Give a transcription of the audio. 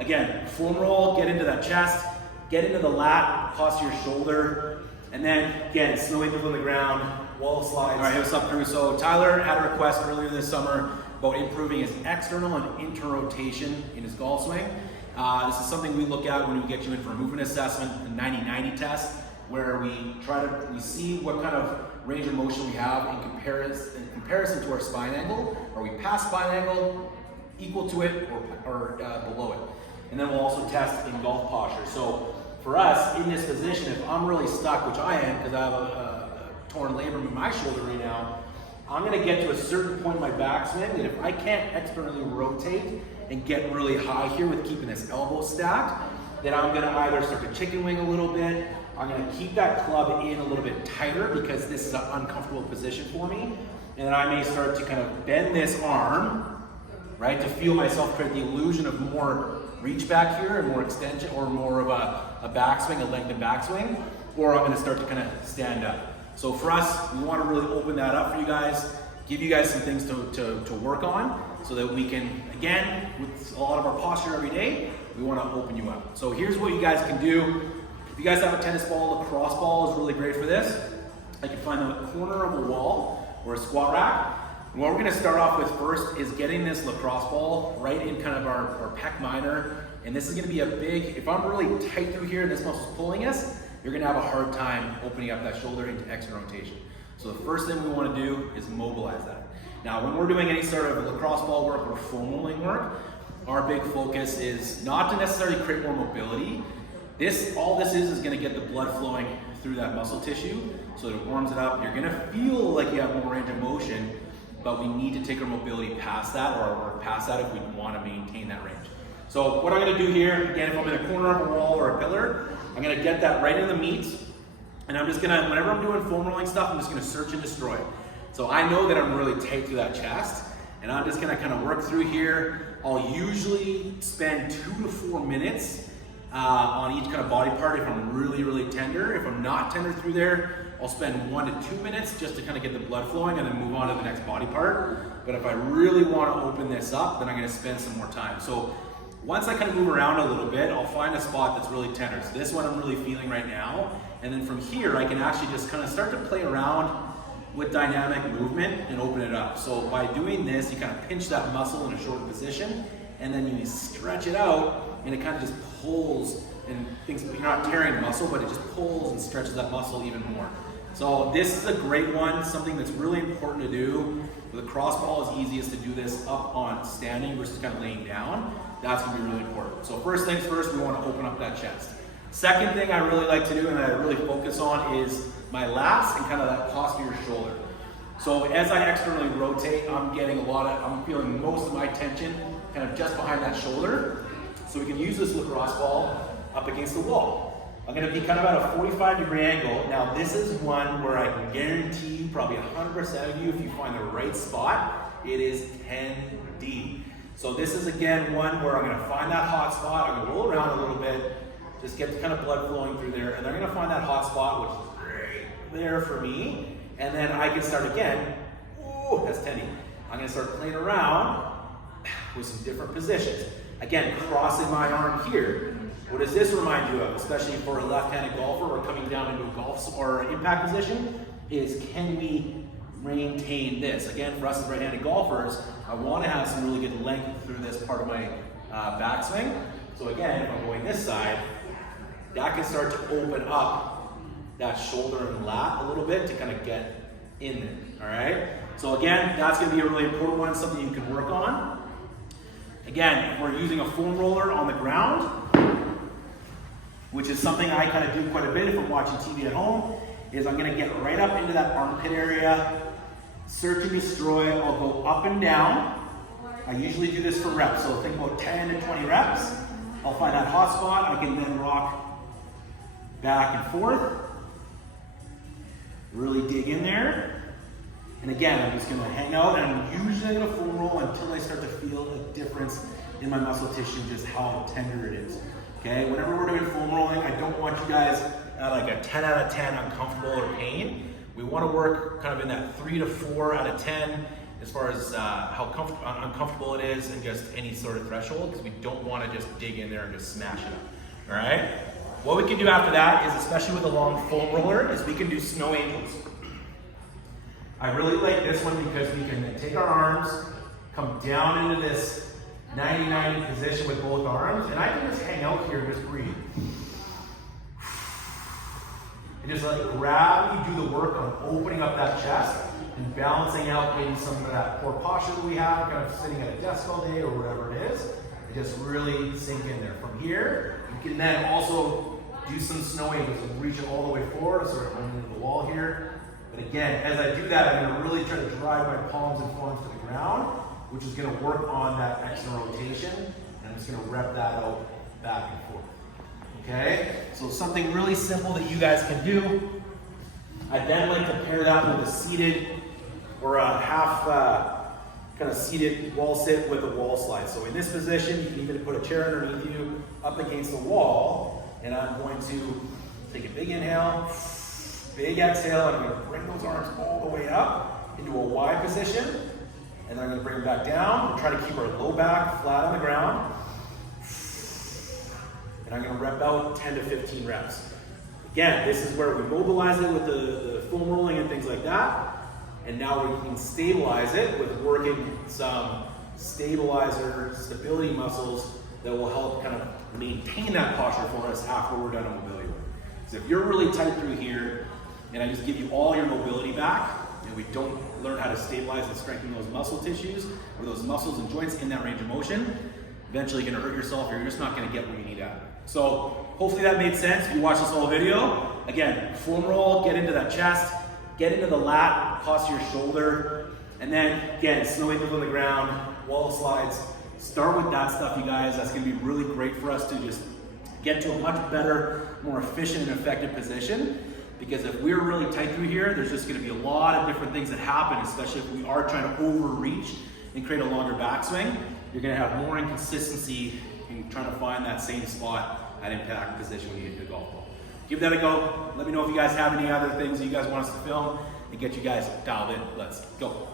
again, foam roll, get into that chest, get into the lat, posture your shoulder, and then again, slowly move on the ground, wall slides. All right, what's up, crew? So Tyler had a request earlier this summer about improving his external and inter-rotation in his golf swing. This is something we look at when we get you in for a movement assessment, the 90-90 test, where we see what kind of range of motion we have in comparison to our spine angle. Are we past spine angle, equal to it, or below it? And then we'll also test in golf posture. So for us, in this position, if I'm really stuck, which I am because I have a torn labrum in my shoulder right now, I'm gonna get to a certain point in my backswing that if I can't externally rotate and get really high here with keeping this elbow stacked, then I'm gonna either start to chicken wing a little bit, I'm gonna keep that club in a little bit tighter because this is an uncomfortable position for me, and then I may start to kind of bend this arm, right, to feel myself create the illusion of more reach back here and more extension, or more of a backswing, a lengthened backswing, or I'm gonna start to kind of stand up. So for us, we wanna really open that up for you guys, give you guys some things to work on so that we can, again, with a lot of our posture every day, we wanna open you up. So here's what you guys can do. If you guys have a tennis ball, a lacrosse ball is really great for this. I can find the corner of a wall or a squat rack. And what we're gonna start off with first is getting this lacrosse ball right in kind of our pec minor. And this is gonna be a big, if I'm really tight through here and this muscle's pulling us, you're gonna have a hard time opening up that shoulder into external rotation. So the first thing we wanna do is mobilize that. Now, when we're doing any sort of lacrosse ball work or foam rolling work, our big focus is not to necessarily create more mobility. All this is gonna get the blood flowing through that muscle tissue so that it warms it up. You're gonna feel like you have more range of motion, but we need to take our mobility past that or past that if we wanna maintain that range. So what I'm gonna do here, again, if I'm in the corner of a wall or a pillar, I'm gonna get that right in the meat, and I'm just gonna, whenever I'm doing foam rolling stuff, I'm just gonna search and destroy. So I know that I'm really tight through that chest, and I'm just gonna kind of work through here. I'll usually spend 2 to 4 minutes on each kind of body part if I'm really, really tender. If I'm not tender through there, I'll spend 1 to 2 minutes just to kind of get the blood flowing and then move on to the next body part. But if I really want to open this up, then I'm going to spend some more time. So once I kind of move around a little bit, I'll find a spot that's really tender. So this one I'm really feeling right now. And then from here, I can actually just kind of start to play around with dynamic movement and open it up. So by doing this, you kind of pinch that muscle in a short position, and then you stretch it out, and it kind of just pulls, and things, you're not tearing the muscle, but it just pulls and stretches that muscle even more. So this is a great one, something that's really important to do. With a cross ball, it's easiest to do this up on standing versus kind of laying down. That's gonna be really important. So first things first, we wanna open up that chest. Second thing I really like to do and that I really focus on is my lats and kind of that posterior shoulder. So as I externally rotate, I'm feeling most of my tension kind of just behind that shoulder. So we can use this lacrosse ball up against the wall. I'm gonna be kind of at a 45-degree angle. Now this is one where I can guarantee you, probably 100% of you, if you find the right spot, it is 10 deep. So this is again one where I'm gonna find that hot spot, I'm gonna roll around a little bit, just get the kind of blood flowing through there, and then I'm gonna find that hot spot, which is right there for me, and then I can start again, ooh, that's 10 deep. I'm gonna start playing around with some different positions. Again, crossing my arm here. What does this remind you of, especially for a left-handed golfer or coming down into a golf or impact position, is can we maintain this? Again, for us as right-handed golfers, I want to have some really good length through this part of my backswing. So again, if I'm going this side, that can start to open up that shoulder and lat a little bit to kind of get in there, all right? So again, that's gonna be a really important one, something you can work on. Again, if we're using a foam roller on the ground, which is something I kind of do quite a bit if I'm watching TV at home, is I'm gonna get right up into that armpit area, search and destroy. I'll go up and down. I usually do this for reps, so think about 10 to 20 reps. I'll find that hot spot. I can then rock back and forth, really dig in there. And again, I'm just gonna hang out, and I'm usually gonna foam roll until I start to feel a difference in my muscle tissue, just how tender it is. Okay, whenever we're doing foam rolling, I don't want you guys at like a 10 out of 10 uncomfortable or pain. We wanna work kind of in that 3 to 4 out of 10, as far as how uncomfortable it is and just any sort of threshold, because we don't want to just dig in there and just smash it up. All right? What we can do after that is, especially with a long foam roller, is we can do snow angels. I really like this one because we can take our arms, come down into this 90-90 position with both arms, and I can just hang out here and just breathe. And just let gravity do the work on opening up that chest and balancing out maybe some of that poor posture that we have, kind of sitting at a desk all day or whatever it is. And just really sink in there. From here, you can then also do some snow angels and reach it all the way forward, sort of running into the wall here. But again, as I do that, I'm going to really try to drive my palms and forearms to the ground, which is going to work on that external rotation. And I'm just going to rep that out back and forth. Okay? So something really simple that you guys can do. I then like to pair that with a seated or a half kind of seated wall sit with a wall slide. So in this position, you can even put a chair underneath you up against the wall. And I'm going to take a big inhale, big exhale, and I'm going to bring those arms all the way up into a Y position. And then I'm going to bring them back down and try to keep our low back flat on the ground. And I'm going to rep out 10 to 15 reps. Again, this is where we mobilize it with the foam rolling and things like that. And now we can stabilize it with working some stabilizer, stability muscles that will help kind of maintain that posture for us after we're done on mobility work. So if you're really tight through here, and I just give you all your mobility back, and we don't learn how to stabilize and strengthen those muscle tissues or those muscles and joints in that range of motion, eventually you're gonna hurt yourself or you're just not gonna get where you need at. So hopefully that made sense. If you watch this whole video, again, foam roll, get into that chest, get into the lat, posture your shoulder, and then again, snow angels on the ground, wall slides. Start with that stuff, you guys. That's gonna be really great for us to just get to a much better, more efficient and effective position. Because if we're really tight through here, there's just gonna be a lot of different things that happen, especially if we are trying to overreach and create a longer backswing. You're gonna have more inconsistency in trying to find that same spot at impact position when you hit the golf ball. Give that a go. Let me know if you guys have any other things that you guys want us to film and get you guys dialed in. Let's go.